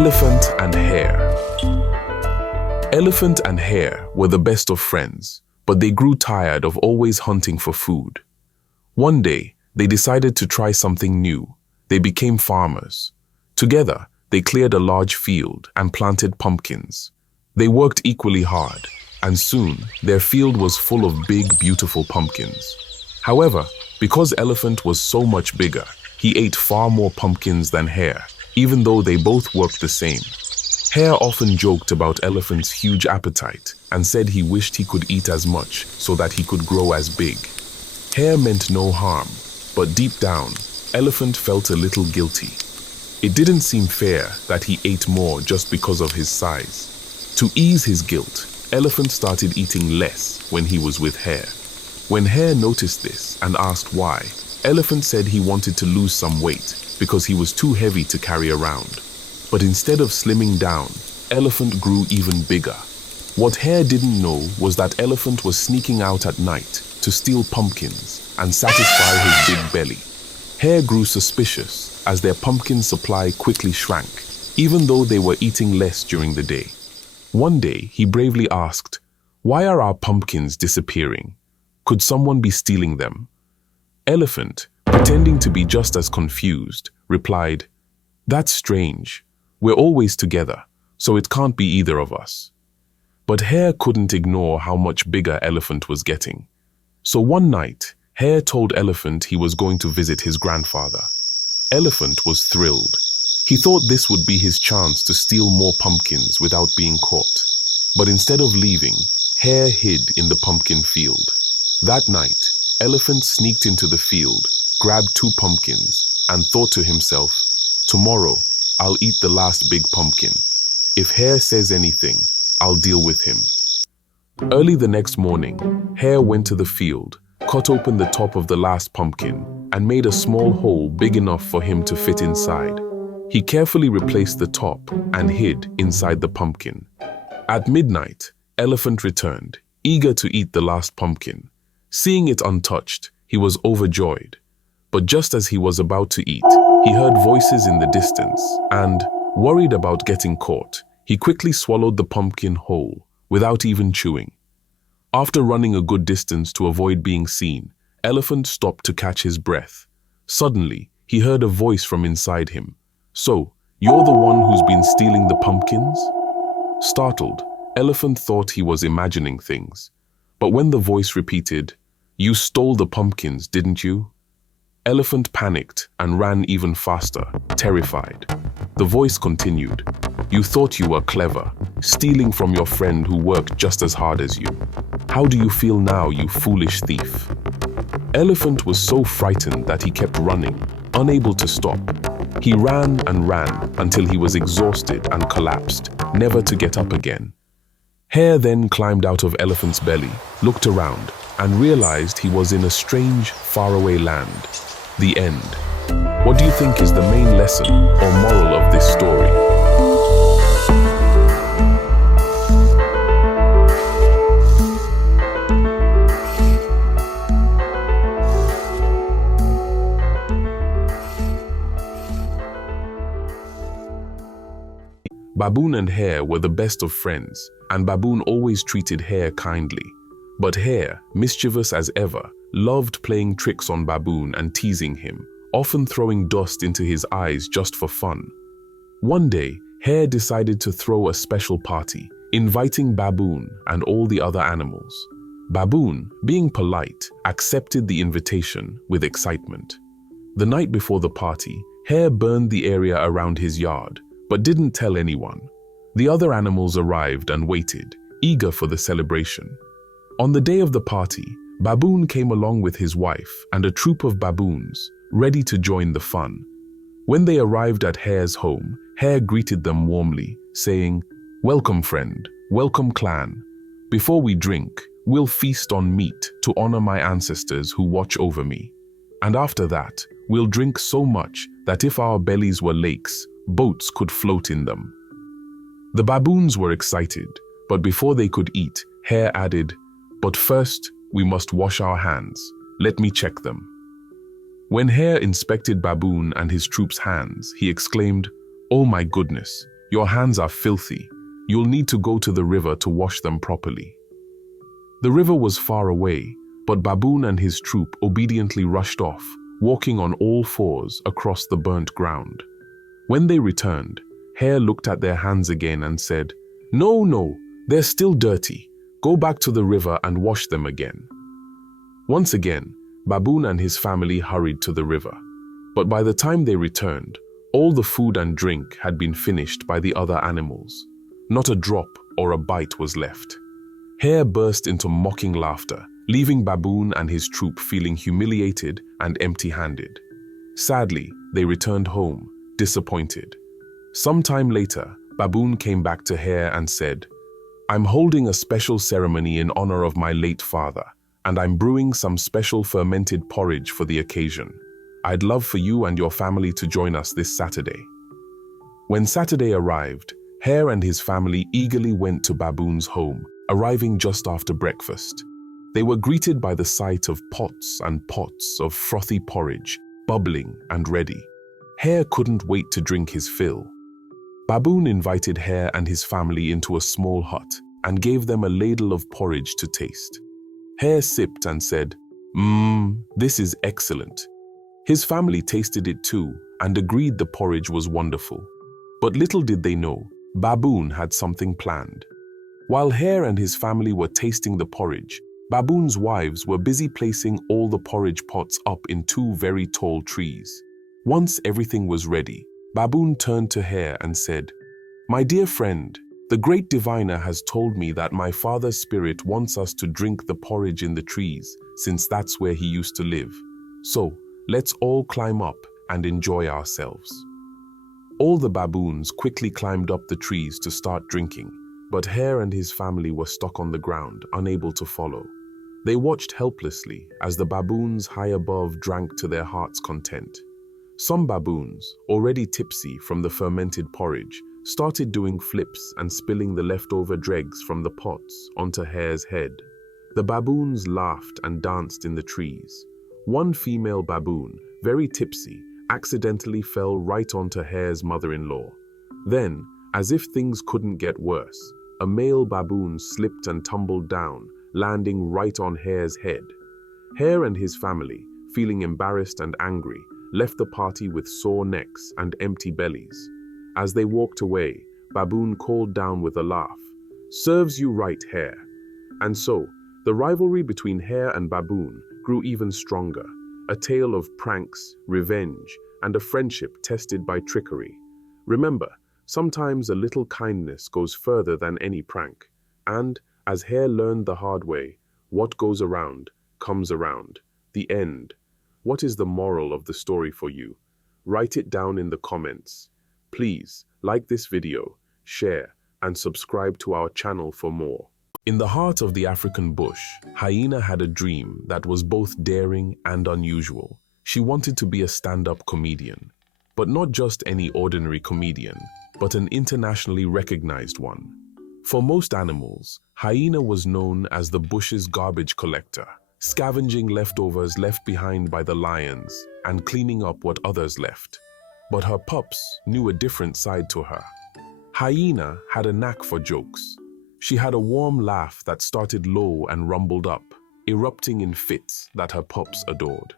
Elephant and Hare. Elephant and Hare were the best of friends, but they grew tired of always hunting for food. One day, they decided to try something new. They became farmers. Together, they cleared a large field and planted pumpkins. They worked equally hard, and soon their field was full of big, beautiful pumpkins. However, because Elephant was so much bigger, he ate far more pumpkins than Hare, even though they both worked the same. Hare often joked about Elephant's huge appetite and said he wished he could eat as much so that he could grow as big. Hare meant no harm, but deep down, Elephant felt a little guilty. It didn't seem fair that he ate more just because of his size. To ease his guilt, Elephant started eating less when he was with Hare. When Hare noticed this and asked why, Elephant said he wanted to lose some weight because he was too heavy to carry around. But instead of slimming down, Elephant grew even bigger. What Hare didn't know was that Elephant was sneaking out at night to steal pumpkins and satisfy his big belly. Hare grew suspicious as their pumpkin supply quickly shrank, even though they were eating less during the day. One day, he bravely asked, "Why are our pumpkins disappearing? Could someone be stealing them?" Elephant, pretending to be just as confused, replied, "That's strange. We're always together, so it can't be either of us." But Hare couldn't ignore how much bigger Elephant was getting. So one night, Hare told Elephant he was going to visit his grandfather. Elephant was thrilled. He thought this would be his chance to steal more pumpkins without being caught. But instead of leaving, Hare hid in the pumpkin field. That night, Elephant sneaked into the field, grabbed 2 pumpkins, and thought to himself, "Tomorrow, I'll eat the last big pumpkin. If Hare says anything, I'll deal with him." Early the next morning, Hare went to the field, cut open the top of the last pumpkin, and made a small hole big enough for him to fit inside. He carefully replaced the top and hid inside the pumpkin. At midnight, Elephant returned, eager to eat the last pumpkin. Seeing it untouched, he was overjoyed. But just as he was about to eat, he heard voices in the distance and, worried about getting caught, he quickly swallowed the pumpkin whole, without even chewing. After running a good distance to avoid being seen, Elephant stopped to catch his breath. Suddenly, he heard a voice from inside him. "So, you're the one who's been stealing the pumpkins?" Startled, Elephant thought he was imagining things. But when the voice repeated, "You stole the pumpkins, didn't you?" Elephant panicked and ran even faster, terrified. The voice continued, "You thought you were clever, stealing from your friend who worked just as hard as you. How do you feel now, you foolish thief?" Elephant was so frightened that he kept running, unable to stop. He ran and ran until he was exhausted and collapsed, never to get up again. Hare then climbed out of Elephant's belly, looked around, and realized he was in a strange, faraway land. The end. What do you think is the main lesson or moral of this story? Baboon and Hare were the best of friends, and Baboon always treated Hare kindly. But Hare, mischievous as ever, loved playing tricks on Baboon and teasing him, often throwing dust into his eyes just for fun. One day, Hare decided to throw a special party, inviting Baboon and all the other animals. Baboon, being polite, accepted the invitation with excitement. The night before the party, Hare burned the area around his yard, but didn't tell anyone. The other animals arrived and waited, eager for the celebration. On the day of the party, Baboon came along with his wife and a troop of baboons, ready to join the fun. When they arrived at Hare's home, Hare greeted them warmly, saying, "Welcome, friend, welcome, clan. Before we drink, we'll feast on meat to honor my ancestors who watch over me. And after that, we'll drink so much that if our bellies were lakes, boats could float in them." The baboons were excited, but before they could eat, Hare added, "But first, we must wash our hands. Let me check them." When Hare inspected Baboon and his troop's hands, he exclaimed, "Oh my goodness, Your hands are filthy. You'll need to go to the river to wash them properly." The river was far away, but Baboon and his troop obediently rushed off, walking on all fours across the burnt ground. When they returned, Hare looked at their hands again and said, "No, no, they're still dirty. Go back to the river and wash them again." Once again, Baboon and his family hurried to the river. But by the time they returned, all the food and drink had been finished by the other animals. Not a drop or a bite was left. Hare burst into mocking laughter, leaving Baboon and his troop feeling humiliated and empty-handed. Sadly, they returned home, disappointed. Some time later, Baboon came back to Hare and said, "I'm holding a special ceremony in honor of my late father, and I'm brewing some special fermented porridge for the occasion. I'd love for you and your family to join us this Saturday." When Saturday arrived, Hare and his family eagerly went to Baboon's home, arriving just after breakfast. They were greeted by the sight of pots and pots of frothy porridge, bubbling and ready. Hare couldn't wait to drink his fill. Baboon invited Hare and his family into a small hut and gave them a ladle of porridge to taste. Hare sipped and said, This is excellent." His family tasted it too and agreed the porridge was wonderful. But little did they know, Baboon had something planned. While Hare and his family were tasting the porridge, Baboon's wives were busy placing all the porridge pots up in two very tall trees. Once everything was ready, Baboon turned to Hare and said, "My dear friend, the great diviner has told me that my father's spirit wants us to drink the porridge in the trees, since that's where he used to live. So, let's all climb up and enjoy ourselves." All the baboons quickly climbed up the trees to start drinking, but Hare and his family were stuck on the ground, unable to follow. They watched helplessly as the baboons high above drank to their heart's content. Some baboons, already tipsy from the fermented porridge, started doing flips and spilling the leftover dregs from the pots onto Hare's head. The baboons laughed and danced in the trees. One female baboon, very tipsy, accidentally fell right onto Hare's mother-in-law. Then, as if things couldn't get worse, a male baboon slipped and tumbled down, landing right on Hare's head. Hare and his family, feeling embarrassed and angry, left the party with sore necks and empty bellies. As they walked away, Baboon called down with a laugh, "Serves you right, Hare." And so, the rivalry between Hare and Baboon grew even stronger, a tale of pranks, revenge, and a friendship tested by trickery. Remember, sometimes a little kindness goes further than any prank. And, as Hare learned the hard way, what goes around comes around. The end. What is the moral of the story for you? Write it down in the comments. Please like this video, share, and subscribe to our channel for more. In the heart of the African bush, Hyena had a dream that was both daring and unusual. She wanted to be a stand-up comedian. But not just any ordinary comedian, but an internationally recognized one. For most animals, Hyena was known as the bush's garbage collector, scavenging leftovers left behind by the lions and cleaning up what others left. But her pups knew a different side to her. Hyena had a knack for jokes. She had a warm laugh that started low and rumbled up, erupting in fits that her pups adored.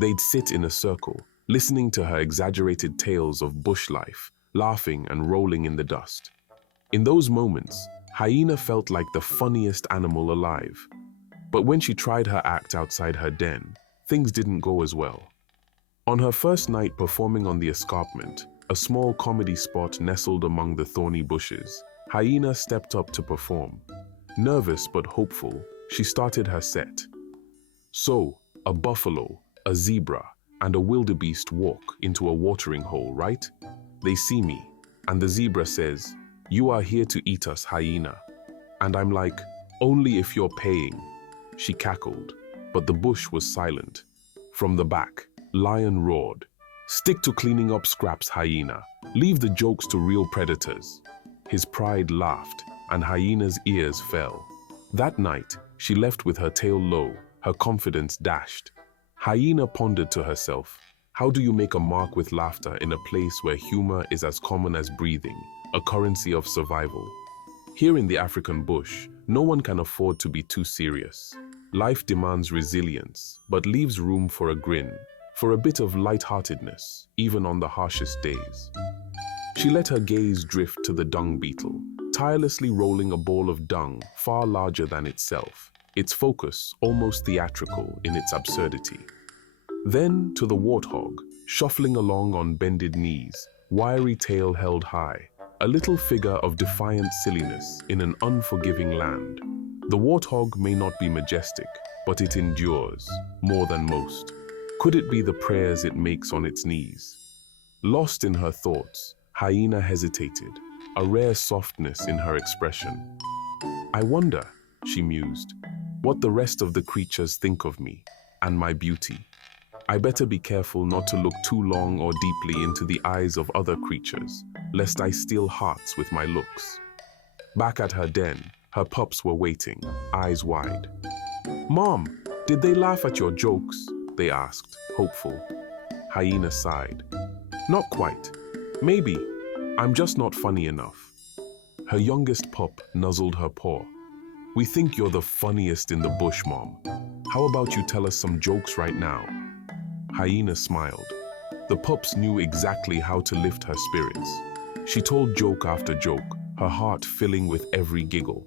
They'd sit in a circle, listening to her exaggerated tales of bush life, laughing and rolling in the dust. In those moments, Hyena felt like the funniest animal alive. But when she tried her act outside her den, things didn't go as well. On her first night performing on the escarpment, a small comedy spot nestled among the thorny bushes, Hyena stepped up to perform. Nervous but hopeful, she started her set. So, a buffalo, a zebra, and a wildebeest walk into a watering hole, right? They see me, and the zebra says, "You are here to eat us, Hyena." And I'm like, "Only if you're paying." She cackled, but the bush was silent. From the back, Lion roared, "Stick to cleaning up scraps, Hyena. Leave the jokes to real predators." His pride laughed, and Hyena's ears fell. That night, she left with her tail low, her confidence dashed. Hyena pondered to herself, how do you make a mark with laughter in a place where humor is as common as breathing? a currency of survival. Here in the African bush, no one can afford to be too serious. Life demands resilience, but leaves room for a grin, for a bit of lightheartedness, even on the harshest days. She let her gaze drift to the dung beetle, tirelessly rolling a ball of dung far larger than itself, its focus almost theatrical in its absurdity. Then to the warthog, shuffling along on bended knees, wiry tail held high, a little figure of defiant silliness in an unforgiving land. The warthog may not be majestic, but it endures, more than most. Could it be the prayers it makes on its knees? Lost in her thoughts, Hyena hesitated, a rare softness in her expression. I wonder, she mused, what the rest of the creatures think of me and my beauty. I better be careful not to look too long or deeply into the eyes of other creatures, lest I steal hearts with my looks. Back at her den, her pups were waiting, eyes wide. Mom, did they laugh at your jokes? They asked, hopeful. Hyena sighed. Not quite. Maybe. I'm just not funny enough. Her youngest pup nuzzled her paw. We think you're the funniest in the bush, Mom. How about you tell us some jokes right now? Hyena smiled. The pups knew exactly how to lift her spirits. She told joke after joke, her heart filling with every giggle.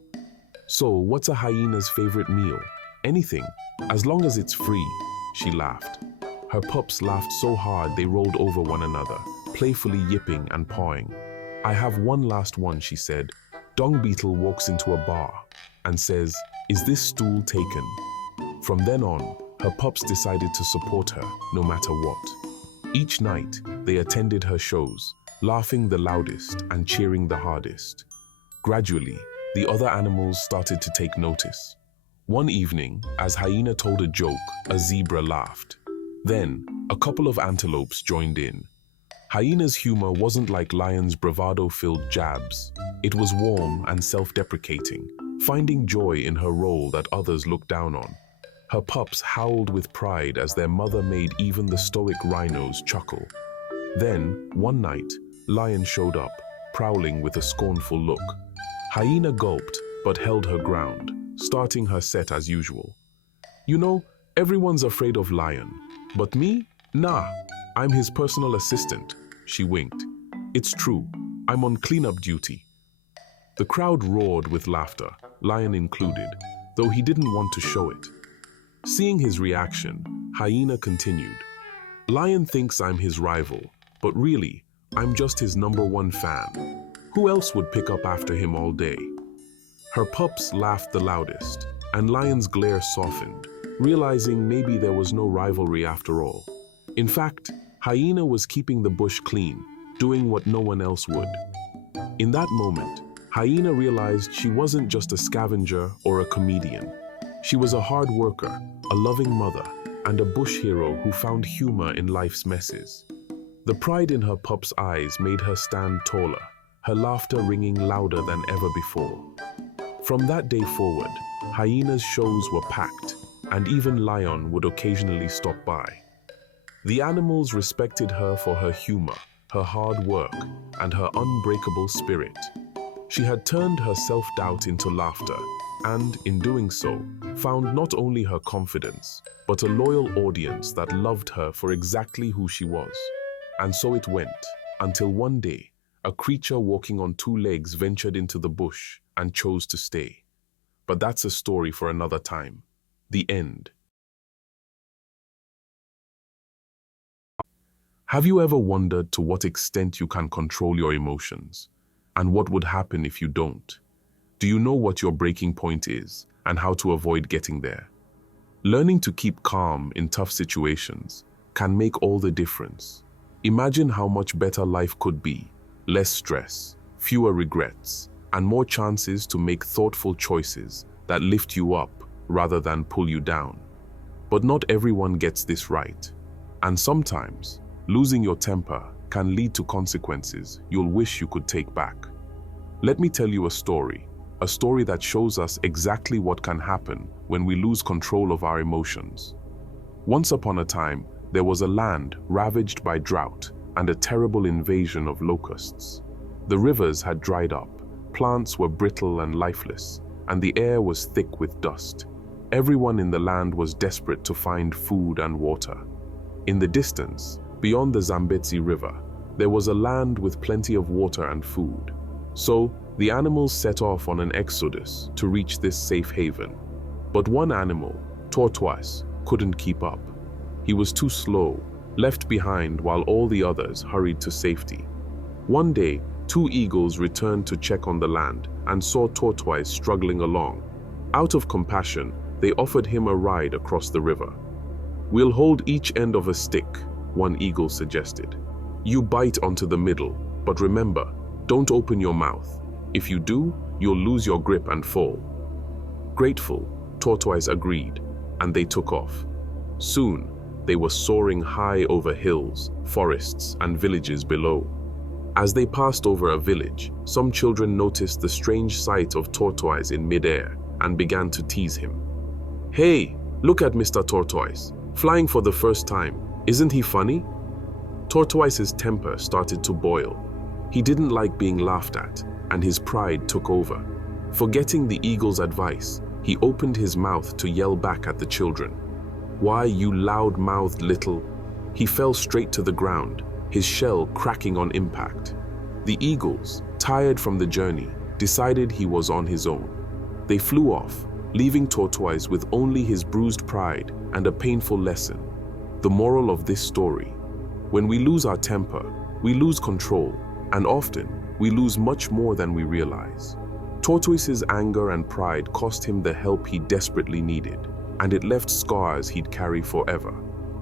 So, what's a hyena's favorite meal? Anything, as long as it's free, she laughed. Her pups laughed so hard they rolled over one another, playfully yipping and pawing. I have one last one, she said. Dung Beetle walks into a bar and says, "Is this stool taken?" From then on, her pups decided to support her no matter what. Each night, they attended her shows, laughing the loudest and cheering the hardest. Gradually, the other animals started to take notice. One evening, as Hyena told a joke, a zebra laughed. Then, a couple of antelopes joined in. Hyena's humor wasn't like Lion's bravado-filled jabs. It was warm and self-deprecating, finding joy in her role that others looked down on. Her pups howled with pride as their mother made even the stoic rhinos chuckle. Then, one night, Lion showed up, prowling with a scornful look. Hyena gulped, but held her ground, starting her set as usual. You know, everyone's afraid of Lion, but me? Nah, I'm his personal assistant, she winked. It's true, I'm on cleanup duty. The crowd roared with laughter, Lion included, though he didn't want to show it. Seeing his reaction, Hyena continued. Lion thinks I'm his rival, but really, I'm just his #1 fan. Who else would pick up after him all day? Her pups laughed the loudest, and Lion's glare softened, realizing maybe there was no rivalry after all. In fact, Hyena was keeping the bush clean, doing what no one else would. In that moment, Hyena realized she wasn't just a scavenger or a comedian. She was a hard worker, a loving mother, and a bush hero who found humor in life's messes. The pride in her pup's eyes made her stand taller, her laughter ringing louder than ever before. From that day forward, Hyena's shows were packed, and even Lion would occasionally stop by. The animals respected her for her humor, her hard work, and her unbreakable spirit. She had turned her self-doubt into laughter, and, in doing so, found not only her confidence, but a loyal audience that loved her for exactly who she was. And so it went, until one day, a creature walking on 2 legs ventured into the bush and chose to stay. But that's a story for another time. The end. Have you ever wondered to what extent you can control your emotions? And what would happen if you don't? Do you know what your breaking point is and how to avoid getting there? Learning to keep calm in tough situations can make all the difference. Imagine how much better life could be. Less stress, fewer regrets, and more chances to make thoughtful choices that lift you up rather than pull you down. But not everyone gets this right. And sometimes, losing your temper can lead to consequences you'll wish you could take back. Let me tell you a story that shows us exactly what can happen when we lose control of our emotions. Once upon a time, there was a land ravaged by drought and a terrible invasion of locusts. The rivers had dried up, plants were brittle and lifeless, and the air was thick with dust. Everyone in the land was desperate to find food and water. In the distance, beyond the Zambezi River, there was a land with plenty of water and food. So, the animals set off on an exodus to reach this safe haven. But one animal, Tortoise, couldn't keep up. He was too slow, left behind while all the others hurried to safety. One day, two eagles returned to check on the land and saw Tortoise struggling along. Out of compassion, they offered him a ride across the river. "We'll hold each end of a stick," one eagle suggested. "You bite onto the middle, but remember, don't open your mouth. If you do, you'll lose your grip and fall." Grateful, Tortoise agreed, and they took off. Soon, they were soaring high over hills, forests, and villages below. As they passed over a village, some children noticed the strange sight of Tortoise in midair and began to tease him. "Hey, look at Mr. Tortoise, flying for the first time. Isn't he funny?" Tortoise's temper started to boil. He didn't like being laughed at, and his pride took over. Forgetting the eagle's advice, he opened his mouth to yell back at the children. "Why, you loud-mouthed little—" He fell straight to the ground, his shell cracking on impact. The eagles, tired from the journey, decided he was on his own. They flew off, leaving Tortoise with only his bruised pride and a painful lesson. The moral of this story: when we lose our temper, we lose control, and often we lose much more than we realize. Tortoise's anger and pride cost him the help he desperately needed, and it left scars he'd carry forever.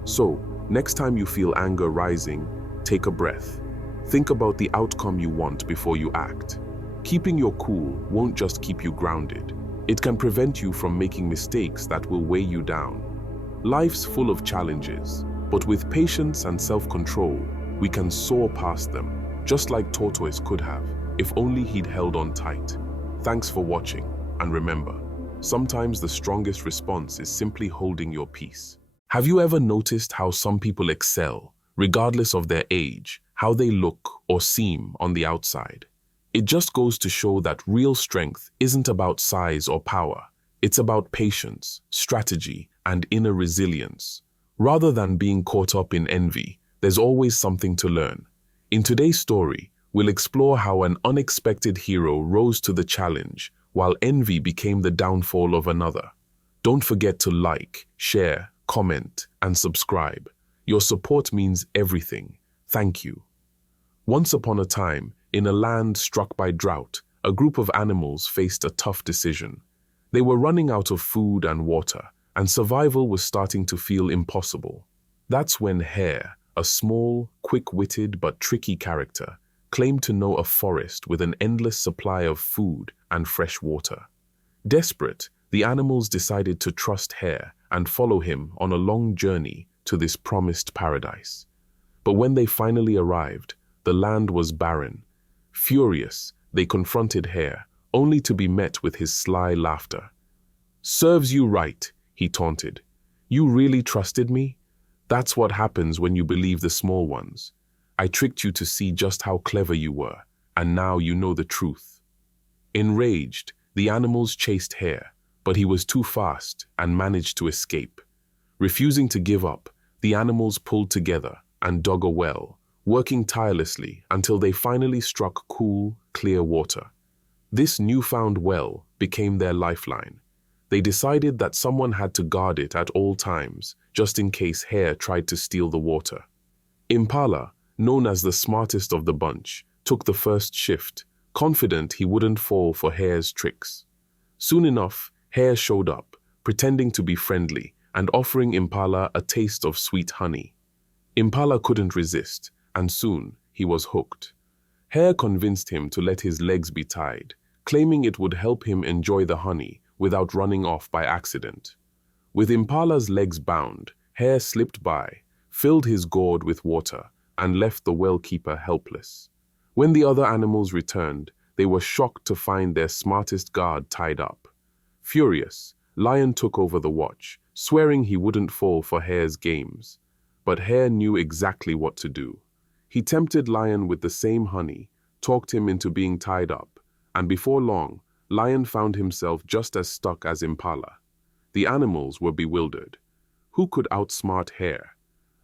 So, next time you feel anger rising, take a breath. Think about the outcome you want before you act. Keeping your cool won't just keep you grounded. It can prevent you from making mistakes that will weigh you down. Life's full of challenges, but with patience and self-control, we can soar past them, just like Tortoise could have, if only he'd held on tight. Thanks for watching, and remember, sometimes the strongest response is simply holding your peace. Have you ever noticed how some people excel, regardless of their age, how they look or seem on the outside? It just goes to show that real strength isn't about size or power. It's about patience, strategy, and inner resilience. Rather than being caught up in envy, there's always something to learn. In today's story, we'll explore how an unexpected hero rose to the challenge, while envy became the downfall of another. Don't forget to like, share, comment, and subscribe. Your support means everything. Thank you. Once upon a time, in a land struck by drought, a group of animals faced a tough decision. They were running out of food and water, and survival was starting to feel impossible. That's when Hare, a small, quick-witted but tricky character, claimed to know a forest with an endless supply of food and fresh water. Desperate, the animals decided to trust Hare and follow him on a long journey to this promised paradise. But when they finally arrived, the land was barren. Furious, they confronted Hare, only to be met with his sly laughter. "Serves you right," he taunted. "You really trusted me? That's what happens when you believe the small ones. I tricked you to see just how clever you were, and now you know the truth." Enraged, the animals chased Hare, but he was too fast and managed to escape. Refusing to give up, the animals pulled together and dug a well, working tirelessly until they finally struck cool, clear water. This newfound well became their lifeline. They decided that someone had to guard it at all times, just in case Hare tried to steal the water. Impala, known as the smartest of the bunch, took the first shift, confident he wouldn't fall for Hare's tricks. Soon enough, Hare showed up, pretending to be friendly and offering Impala a taste of sweet honey. Impala couldn't resist, and soon he was hooked. Hare convinced him to let his legs be tied, claiming it would help him enjoy the honey without running off by accident. With Impala's legs bound, Hare slipped by, filled his gourd with water, and left the well-keeper helpless. When the other animals returned, they were shocked to find their smartest guard tied up. Furious, Lion took over the watch, swearing he wouldn't fall for Hare's games. But Hare knew exactly what to do. He tempted Lion with the same honey, talked him into being tied up, and before long, Lion found himself just as stuck as Impala. The animals were bewildered. Who could outsmart Hare?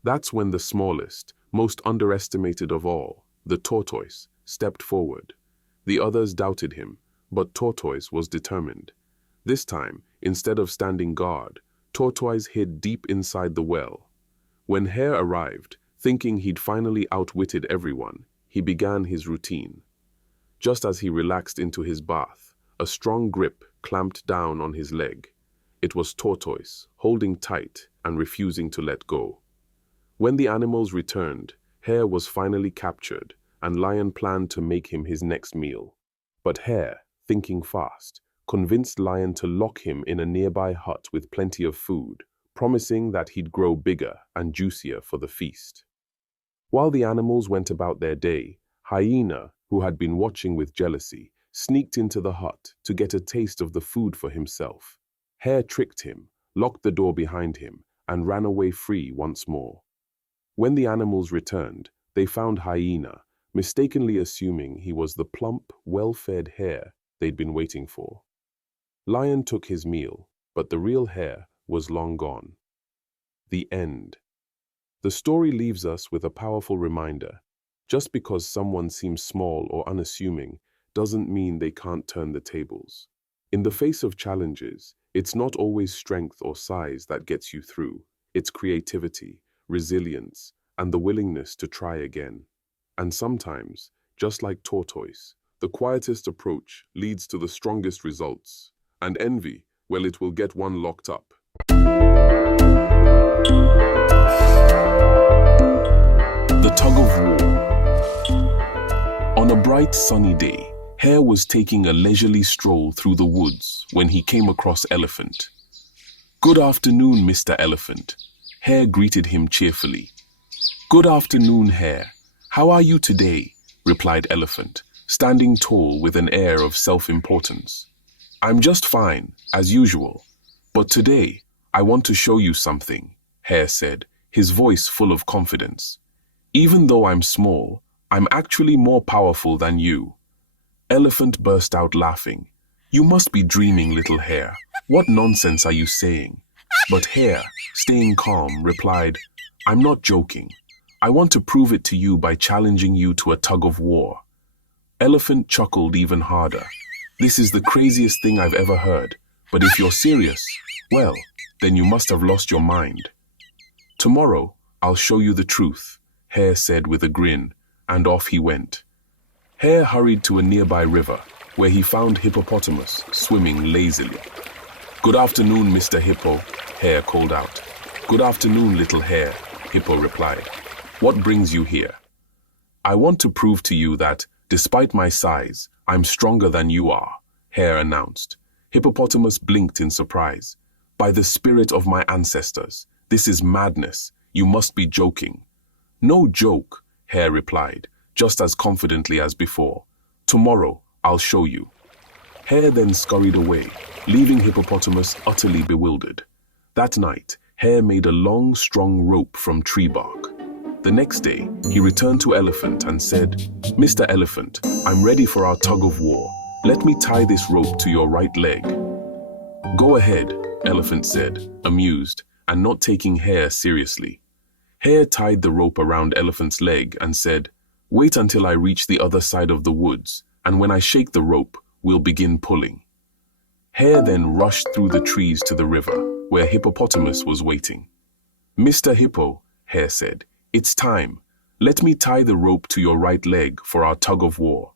That's when the smallest, most underestimated of all, the Tortoise, stepped forward. The others doubted him, but Tortoise was determined. This time, instead of standing guard, Tortoise hid deep inside the well. When Hare arrived, thinking he'd finally outwitted everyone, he began his routine. Just as he relaxed into his bath, a strong grip clamped down on his leg. It was Tortoise, holding tight and refusing to let go. When the animals returned, Hare was finally captured, and Lion planned to make him his next meal. But Hare, thinking fast, convinced Lion to lock him in a nearby hut with plenty of food, promising that he'd grow bigger and juicier for the feast. While the animals went about their day, Hyena, who had been watching with jealousy, sneaked into the hut to get a taste of the food for himself. Hare tricked him, locked the door behind him, and ran away free once more. When the animals returned, they found Hyena, mistakenly assuming he was the plump, well-fed Hare they'd been waiting for. Lion took his meal, but the real Hare was long gone. The end. The story leaves us with a powerful reminder. Just because someone seems small or unassuming doesn't mean they can't turn the tables. In the face of challenges, it's not always strength or size that gets you through. It's creativity, resilience, and the willingness to try again. And sometimes, just like Tortoise, the quietest approach leads to the strongest results. And envy, well, it will get one locked up. The Tug-of-War. On a bright sunny day, Hare was taking a leisurely stroll through the woods when he came across Elephant. "Good afternoon, Mr. Elephant." Hare greeted him cheerfully. "Good afternoon, Hare. How are you today?" replied Elephant, standing tall with an air of self-importance. "I'm just fine, as usual. But today, I want to show you something," Hare said, his voice full of confidence. "Even though I'm small, I'm actually more powerful than you." Elephant burst out laughing. "You must be dreaming, little Hare. What nonsense are you saying?" But Hare, staying calm, replied, "I'm not joking. I want to prove it to you by challenging you to a tug-of-war." Elephant chuckled even harder. "This is the craziest thing I've ever heard, but if you're serious, well, then you must have lost your mind." "Tomorrow, I'll show you the truth," Hare said with a grin, and off he went. Hare hurried to a nearby river, where he found Hippopotamus swimming lazily. "Good afternoon, Mr. Hippo," Hare called out. "Good afternoon, little Hare," Hippo replied. "What brings you here?" "I want to prove to you that, despite my size, I'm stronger than you are," Hare announced. Hippopotamus blinked in surprise. "By the spirit of my ancestors, this is madness. You must be joking." "No joke," Hare replied, just as confidently as before. "Tomorrow, I'll show you." Hare then scurried away, leaving Hippopotamus utterly bewildered. That night, Hare made a long, strong rope from tree bark. The next day, he returned to Elephant and said, "Mr. Elephant, I'm ready for our tug-of-war. Let me tie this rope to your right leg." "Go ahead," Elephant said, amused, and not taking Hare seriously. Hare tied the rope around Elephant's leg and said, "Wait until I reach the other side of the woods, and when I shake the rope, we'll begin pulling." Hare then rushed through the trees to the river, where Hippopotamus was waiting. "Mr. Hippo," Hare said, "it's time. Let me tie the rope to your right leg for our tug-of-war."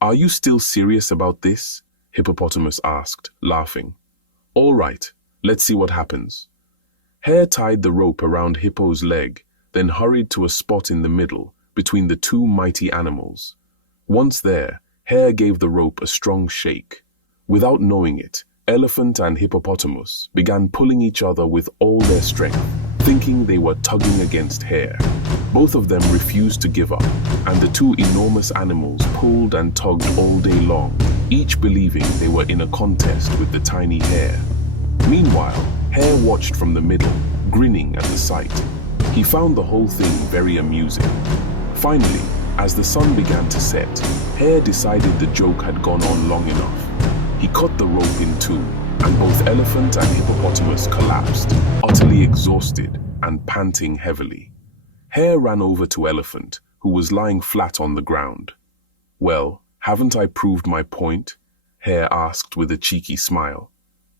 "Are you still serious about this?" Hippopotamus asked, laughing. "All right, let's see what happens." Hare tied the rope around Hippo's leg, then hurried to a spot in the middle, between the two mighty animals. Once there, Hare gave the rope a strong shake. Without knowing it, Elephant and Hippopotamus began pulling each other with all their strength, thinking they were tugging against Hare. Both of them refused to give up, and the two enormous animals pulled and tugged all day long, each believing they were in a contest with the tiny Hare. Meanwhile, Hare watched from the middle, grinning at the sight. He found the whole thing very amusing. Finally, As the sun began to set, Hare decided the joke had gone on long enough. He cut the rope in two, and both elephant and hippopotamus collapsed, utterly exhausted and panting heavily. Hare ran over to Elephant, who was lying flat on the ground. "Well, haven't I proved my point?" Hare asked with a cheeky smile.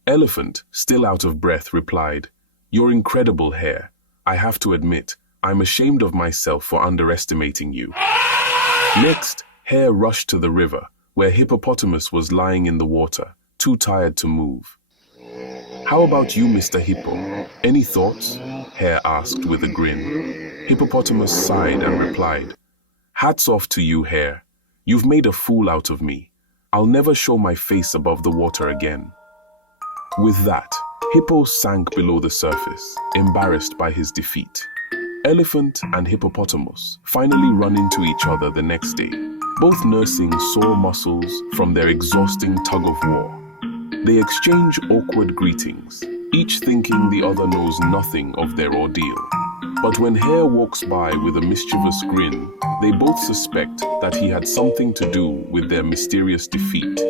Elephant, still out of breath, replied, "You're incredible, Hare. I have to admit, I'm ashamed of myself for underestimating you." Next, Hare rushed to the river, where Hippopotamus was lying in the water, too tired to move. "How about you, Mr. Hippo? Any thoughts?" Hare asked with a grin. Hippopotamus sighed and replied, "Hats off to you, Hare. You've made a fool out of me. I'll never show my face above the water again." With that, Hippo sank below the surface, embarrassed by his defeat. Elephant and Hippopotamus finally run into each other the next day, both nursing sore muscles from their exhausting tug-of-war. They exchange awkward greetings, each thinking the other knows nothing of their ordeal. But when Hare walks by with a mischievous grin, they both suspect that he had something to do with their mysterious defeat.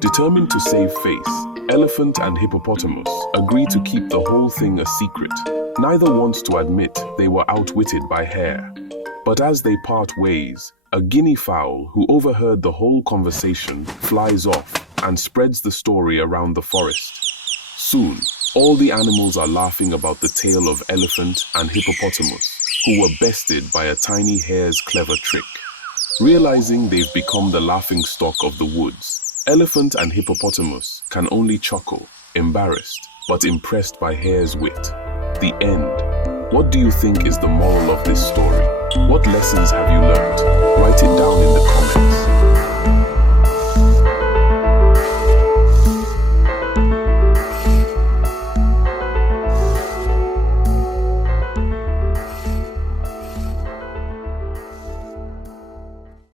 Determined to save face, Elephant and Hippopotamus agree to keep the whole thing a secret. Neither wants to admit they were outwitted by Hare. But as they part ways, a guinea fowl who overheard the whole conversation flies off and spreads the story around the forest. Soon, all the animals are laughing about the tale of Elephant and Hippopotamus, who were bested by a tiny hare's clever trick. Realizing they've become the laughingstock of the woods, Elephant and Hippopotamus can only chuckle, embarrassed, but impressed by Hare's wit. The end. What do you think is the moral of this story? What lessons have you learned? Write it down in